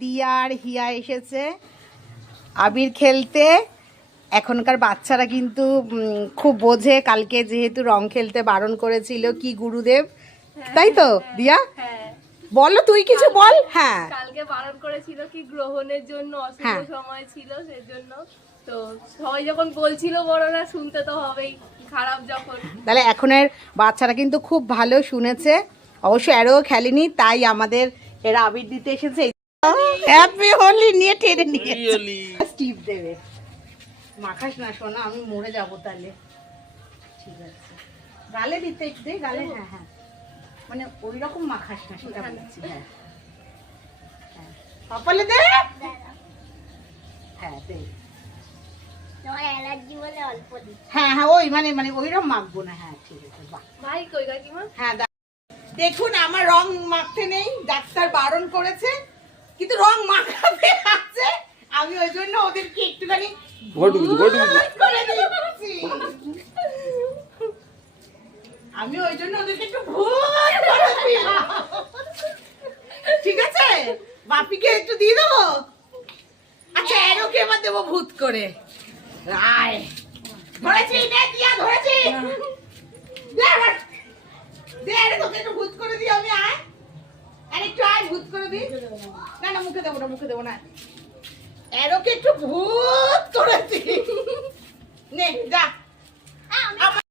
দিয়া আর হিয়া এসেছে আবির খেলতে। এখনকার বাচ্চারা কিন্তু খুব বোঝে। কালকে যেহেতু রং খেলতে বারণ করেছিল কি গুরুদেব, তাই তো দিয়া? বলো তুই কিছু বল। হ্যাঁ, কালকে বারণ করেছিল কি গ্রহণের জন্য, অশুভ সময় ছিল সেজন্য। তো সবাই যখন বলছিল বড়রা, শুনতে তো হবেই, খারাপ যখন। তাহলে এখনের বাচ্চারা কিন্তু খুব ভালো শুনেছে। অবশ্য এরও খেলেনি, তাই আমাদের এরা আবির দিতে এসেছে। হ্যাপি হোলি নিয়ে টেনে নিয়ে স্টিপ দেবে। মাখাস না সোনা, আমি মরে যাবো তাহলে। ঠিক আছে, গালে দিতে দে, গালে। হ্যাঁ হ্যাঁ, মানে ওই রকম মাখাস না, সেটা বলছি। হ্যাঁ হ্যাঁ, কপালে দে। হ্যাঁ দে। হ্যাঁ হ্যাঁ, ওই মানে মানে ওইরকম মাখবো না। হ্যাঁ ঠিক আছে। বাহ, ভাই কই কাকিমা? হ্যাঁ দেখুন, আমার রং মাখতে নেই, ডাক্তার বারণ করেছে, কিন্তু রং মাখাতে আছে। আমি ওই জন্য ওদেরকে একটুখানি করে দিচ্ছি। আমি ওই জন্য ওদেরকে একটু ভূত করে দিলাম। ঠিক আছে, বাপিকে একটু দিয়ে দেবো। আচ্ছা, এরকে এবার দেবো ভূত করে। রায় ধরেছি, নে দিয়া ধরেছি। তোকে একটু ভূত করে দিই আমি। আয়, আর একটু আয়, ভূত করে দিই। না না, মুখে দেবো না, মুখে দেবো না। এরকে একটু ভূত করে দিই। নে যা।